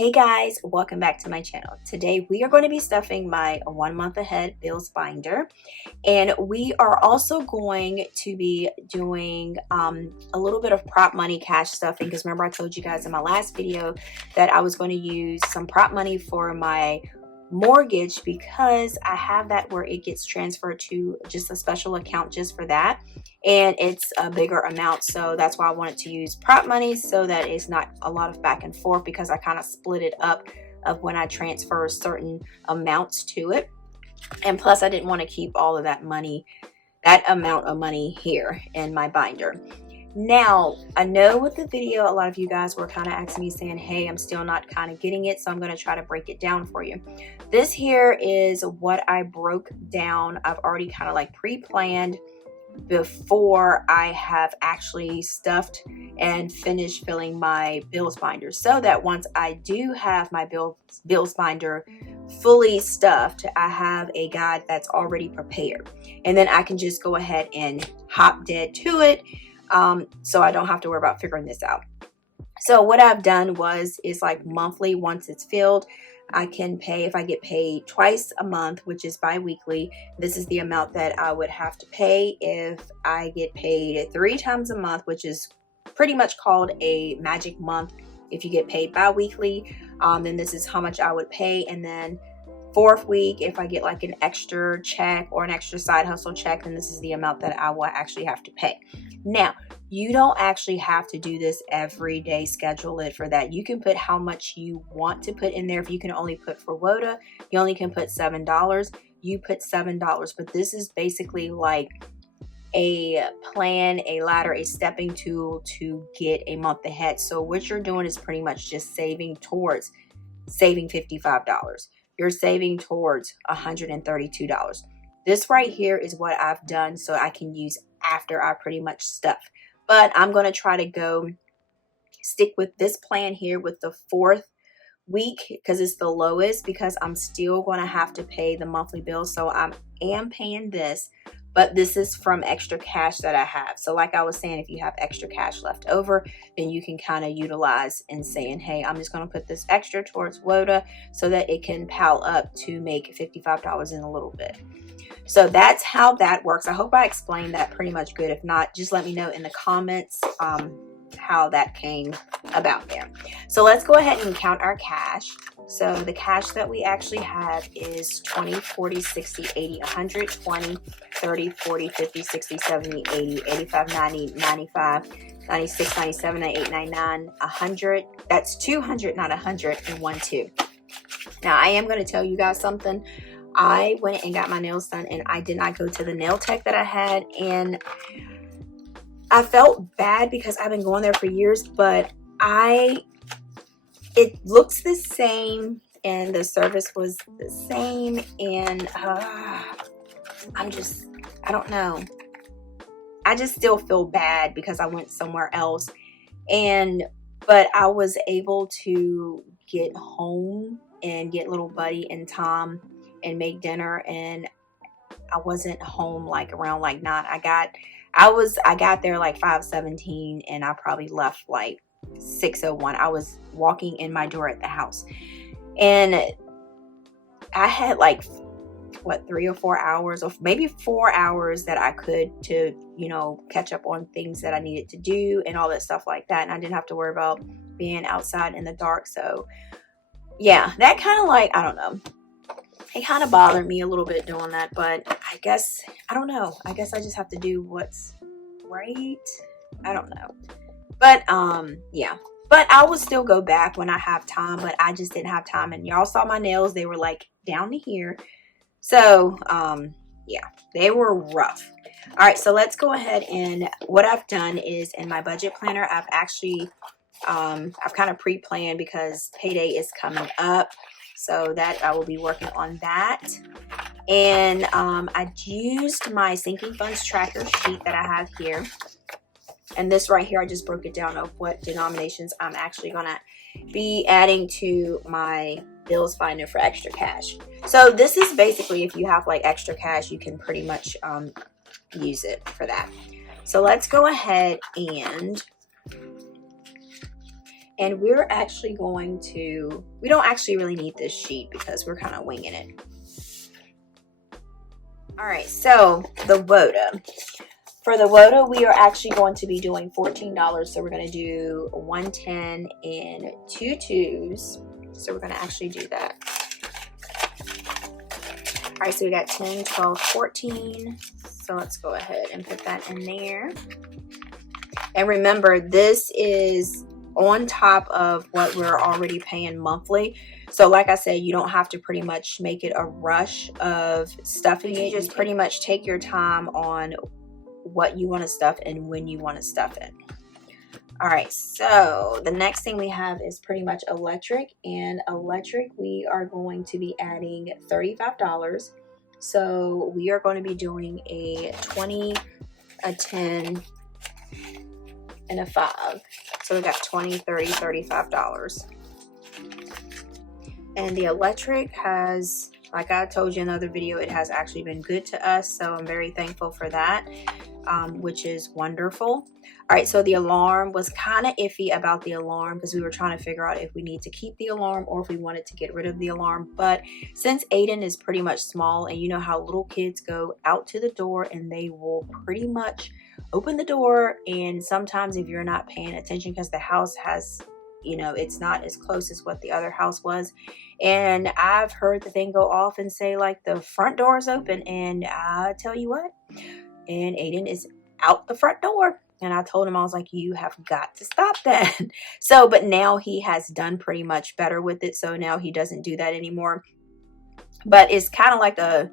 Hey guys, welcome back to my channel. Today we are going to be stuffing my 1 month ahead bills binder, and we are also going to be doing a little bit of prop money cash stuffing, because remember I told you guys in my last video that I was going to use some prop money for my mortgage, because I have that where it gets transferred to just a special account just for that, and it's a bigger amount. So that's why I wanted to use prop money, so that it's not a lot of back and forth, because I kind of split it up of when I transfer certain amounts to it. And plus I didn't want to keep all of that money, that amount of money here in my binder. Now, I know with the video, a lot of you guys were kind of asking me saying, hey, I'm still not kind of getting it. So I'm going to try to break it down for you. This here is what I broke down. I've already kind of like pre-planned before I have actually stuffed and finished filling my bills binder, so that once I do have my bills binder fully stuffed, I have a guide that's already prepared, and then I can just go ahead and hop dead to it. So I don't have to worry about figuring this out. So what I've done is like monthly, once it's filled, I can pay, if I get paid twice a month, which is bi-weekly, this is the amount that I would have to pay. If I get paid 3 times a month, which is pretty much called a magic month, if you get paid bi-weekly, then this is how much I would pay. And then 4th week, if I get like an extra check or an extra side hustle check, then this is the amount that I will actually have to pay. Now, you don't actually have to do this every day, schedule it for that. You can put how much you want to put in there. If you can only put for WOTA, you only can put $7. You put $7, but this is basically like a plan, a ladder, a stepping tool to get a month ahead. So what you're doing is pretty much just saving towards saving $55. You're saving towards $132. This right here is what I've done, so I can use after I pretty much stuff. But I'm going to try to go stick with this plan here with the 4th week, because it's the lowest, because I'm still going to have to pay the monthly bill. So I am paying this, but this is from extra cash that I have. So like I was saying, if you have extra cash left over, then you can kind of utilize and saying, hey, I'm just going to put this extra towards WOTA so that it can pile up to make $55 in a little bit. So that's how that works. I hope I explained that pretty much good. If not, just let me know in the comments how that came about there. So let's go ahead and count our cash. So the cash that we actually have is 20, 40, 60, 80, 100, 20, 30, 40, 50, 60, 70, 80, 85, 90, 95, 96, 97, 98, 99, 100. That's 200, not 100, and 1, 2. Now, I am going to tell you guys something. I went and got my nails done, and I did not go to the nail tech that I had, and I felt bad because I've been going there for years, but it looks the same and the service was the same, and I don't know. I just still feel bad because I went somewhere else, but I was able to get home and get little buddy and Tom and make dinner, and I wasn't home like around like 9. I got there like 5:17, and I probably left like 6:01. I was walking in my door at the house, and I had like what, 3 or 4 hours, or maybe 4 hours that I could to, catch up on things that I needed to do and all that stuff like that, and I didn't have to worry about being outside in the dark. So yeah, that kind of like, I don't know, it kind of bothered me a little bit doing that, but I guess, I don't know. I guess I just have to do what's right. I don't know. But, yeah. But I will still go back when I have time, but I just didn't have time. And y'all saw my nails. They were like down to here. So, yeah, they were rough. All right, so let's go ahead, and what I've done is in my budget planner, I've actually, I've kind of pre-planned because payday is coming up. So that I will be working on that. And I used my sinking funds tracker sheet that I have here. And this right here, I just broke it down of what denominations I'm actually going to be adding to my bills binder for extra cash. So this is basically, if you have like extra cash, you can pretty much use it for that. So let's go ahead And we're actually going to, we don't actually really need this sheet because we're kind of winging it. All right, so the WOTA. For the WOTA, we are actually going to be doing $14. So we're going to do 110 and 2 2s. So we're going to actually do that. All right, so we got 10, 12, 14. So let's go ahead and put that in there. And remember, this is on top of what we're already paying monthly. So like I said, you don't have to pretty much make it a rush of stuffing it. You just pretty much take your time on what you want to stuff and when you want to stuff it. All right, so the next thing we have is pretty much electric. And electric, we are going to be adding $35. So we are going to be doing a 20, a 10, and a 5. So we got 20, 30, $35. And the electric has, like I told you in another video, it has actually been good to us. So I'm very thankful for that, which is wonderful. All right, so the alarm was kind of iffy about the alarm because we were trying to figure out if we need to keep the alarm or if we wanted to get rid of the alarm. But since Aiden is pretty much small, and you know how little kids go out to the door and they will pretty much open the door, and sometimes if you're not paying attention because the house has, you know, it's not as close as what the other house was, and I've heard the thing go off and say like the front door is open, and I tell you what, and Aiden is out the front door, and I told him, I was like, you have got to stop that. So but now he has done pretty much better with it, so now he doesn't do that anymore. But it's kind of like a,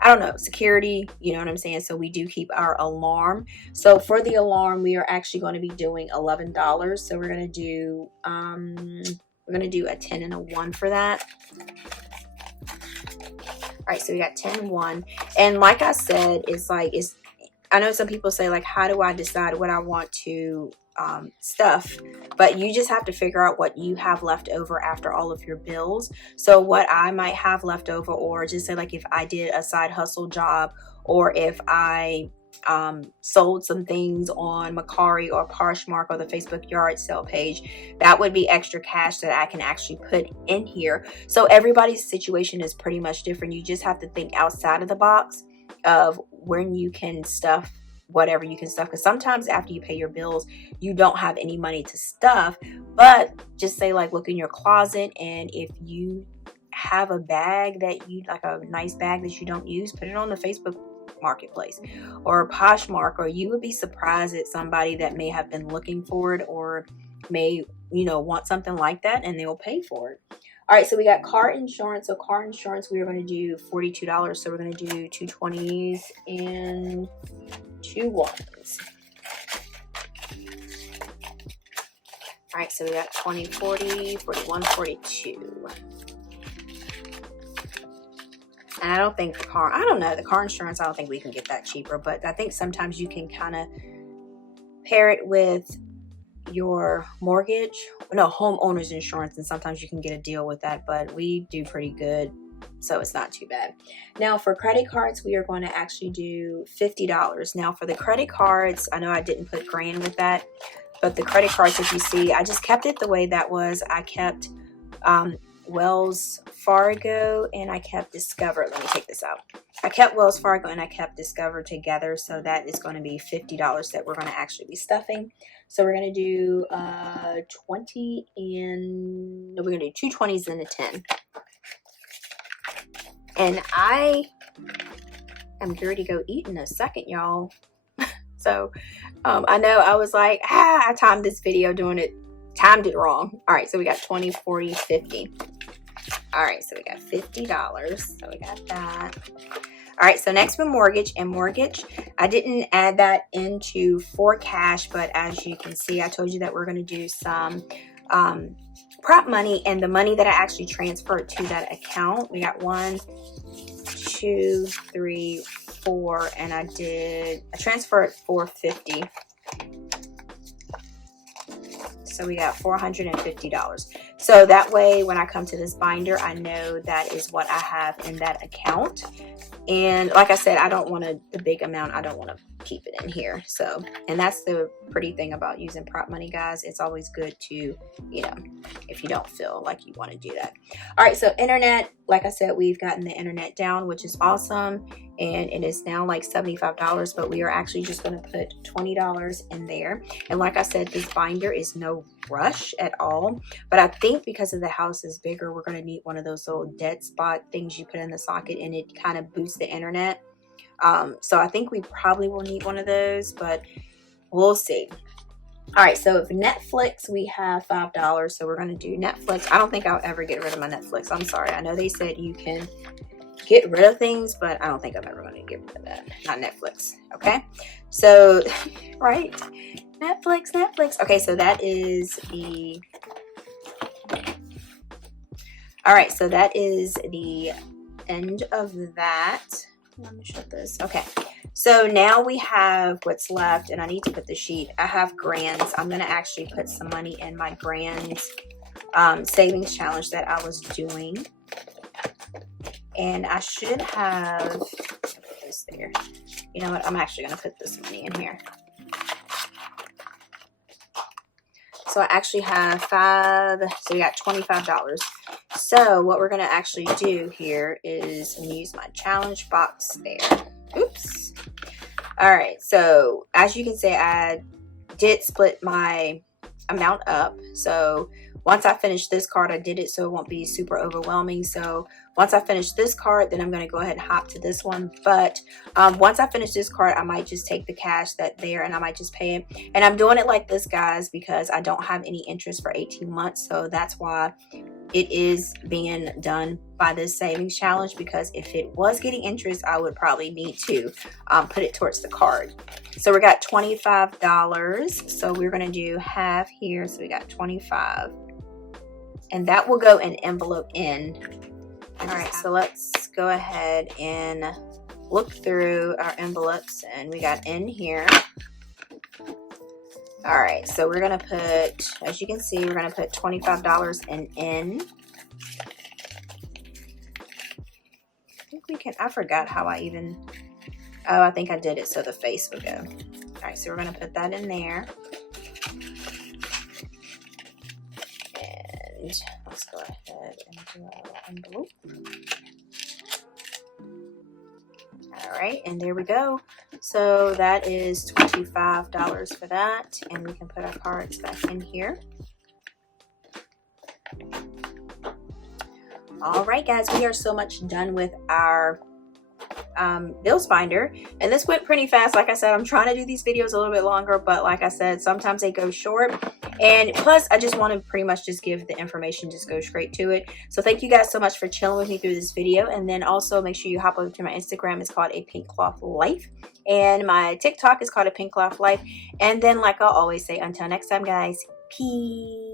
I don't know, security, you know what I'm saying? So we do keep our alarm. So for the alarm, we are actually going to be doing $11. So we're going to do a 10 and a 1 for that. All right, so we got 10 and 1. And like I said, it's like, I know some people say like, how do I decide what I want to stuff? But you just have to figure out what you have left over after all of your bills. So what I might have left over, or just say like if I did a side hustle job, or if I sold some things on Mercari or Poshmark or the Facebook yard sale page, that would be extra cash that I can actually put in here. So everybody's situation is pretty much different. You just have to think outside of the box of when you can stuff whatever you can stuff, because sometimes after you pay your bills you don't have any money to stuff. But just say like look in your closet, and if you have a bag that you like, a nice bag that you don't use, put it on the Facebook marketplace or Poshmark, or you would be surprised at somebody that may have been looking for it or may, you know, want something like that, and they'll pay for it. All right, so we got car insurance. So car insurance, we are going to do $42. So we're going to do 2 20s and 2 1s. All right, so we got 20, 40, 41, 42. And I don't think the car, I don't know, the car insurance, I don't think we can get that cheaper. But I think sometimes you can kind of pair it with your mortgage, no, homeowners insurance, and sometimes you can get a deal with that, but we do pretty good, so it's not too bad. Now for credit cards, we are going to actually do $50. Now for the credit cards, I know I didn't put grand with that, but the credit cards, if you see, I just kept it the way that was. I kept Wells Fargo and I kept Discover. Let me take this out. I kept Wells Fargo and I kept Discover together, so that is going to be $50 that we're going to actually be stuffing. So we're going to do 20 and, no, we're going to do 2 20s and a 10. And I am ready to go eat in a second, y'all. So I know I was like, I timed this video timed it wrong. All right, so we got 20, 40, 50. All right, so we got $50. So we got that. All right, so next with mortgage. And mortgage, I didn't add that into for cash, but as you can see, I told you that we're going to do some prop money, and the money that I actually transferred to that account, we got 1, 2, 3, 4, and I transferred $450. So we got $450. So that way, when I come to this binder, I know that is what I have in that account. And like I said, I don't want the big amount. I don't want to keep it in here. So, and that's the pretty thing about using prop money, guys. It's always good to, you know, if you don't feel like you want to do that. All right, so internet, like I said, we've gotten the internet down, which is awesome, and it is now like $75, but we are actually just going to put $20 in there. And like I said, this binder is no rush at all, but I think because of the house is bigger, we're going to need one of those little dead spot things you put in the socket, and it kind of boosts the internet. So I think we probably will need one of those, but we'll see. All right, so for Netflix, we have $5, so we're going to do Netflix. I don't think I'll ever get rid of my Netflix. I'm sorry. I know they said you can get rid of things, but I don't think I'm ever going to get rid of that. Not Netflix, okay? So, right, Netflix. Okay, so that is the... All right, so that is the end of that. Let me shut this. Okay, so now we have what's left, and I need to put the sheet. I have grands. I'm going to actually put some money in my grands savings challenge that I was doing. And I should have this there. You know what? I'm actually going to put this money in here. So I actually have so we got $25. So what we're going to actually do here is use my challenge box there. Oops. All right. So as you can see, I did split my amount up. So once I finish this card, I did it so it won't be super overwhelming. So once I finish this card, then I'm going to go ahead and hop to this one. But once I finish this card, I might just take the cash that's there and I might just pay it. And I'm doing it like this, guys, because I don't have any interest for 18 months. So that's why it is being done by this savings challenge, because if it was getting interest, I would probably need to put it towards the card. So we got $25. So we're going to do half here. So we got 25. And that will go in envelope N. All right, so let's go ahead and look through our envelopes, and we got N here. All right, so we're gonna put, as you can see, we're gonna put $25 in N. I think we can, I forgot how I even, oh, I think I did it so the face would go. All right, so we're gonna put that in there. And let's go ahead and do our envelope. All right, and there we go. So that is $25 for that, and we can put our cards back in here. All right, guys, we are so much done with our bills binder, and this went pretty fast. Like I said, I'm trying to do these videos a little bit longer, but like I said, sometimes they go short. And plus, I just want to pretty much just give the information, just go straight to it. So thank you guys so much for chilling with me through this video. And then also make sure you hop over to my Instagram. It's called 𝗗𝗚𝗡𝗧. And my TikTok is called 𝗗𝗚𝗡𝗧. And then, like I always say, until next time, guys, peace.